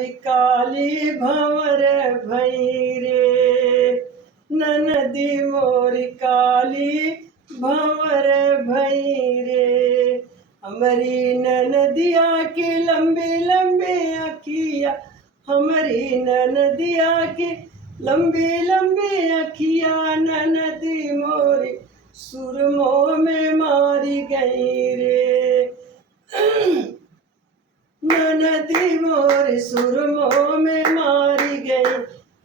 मोरी काली भंवर भई रे, ननदी मोरी काली भंवर भई रे। हमारी ननदिया की लंबी लंबी अखिया, हमारी ननदिया की लंबी लंबी अखिया, ननदी मोरी सुरमो में मारी गई रे, ननदी मोरी सुरमो में मारी गई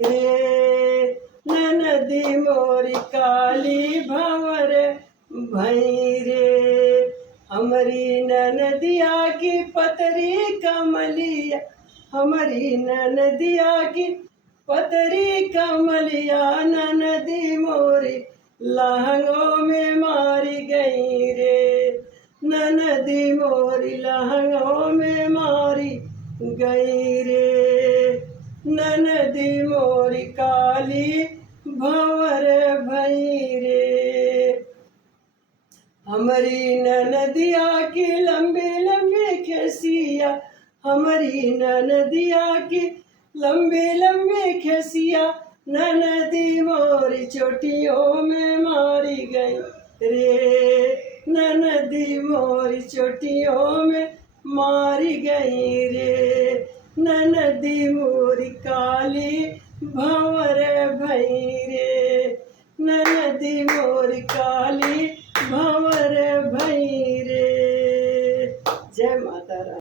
रे, ननदी मोरी काली भंवर भई रे। हमारी ननदिया की पतरी कमलिया, हमारी ननदिया की पतरी कमलिया, ननदी मोरी लहंगों में मारी गई रे, ननदी मोरी लहंगों में मारी गई रे, ननदी मोरी काली भंवर भई रे। हमारी ननदिया की लंबी लंबी खेसिया, हमारी ननदिया की लंबी लंबी खेसिया, ननदी मोरी चोटियों में मारी गई रे, ननदी मोरी चोटियों में मारी गई रे, ननदी मोरी काली भंवर भई रे, ननदी मोरी काली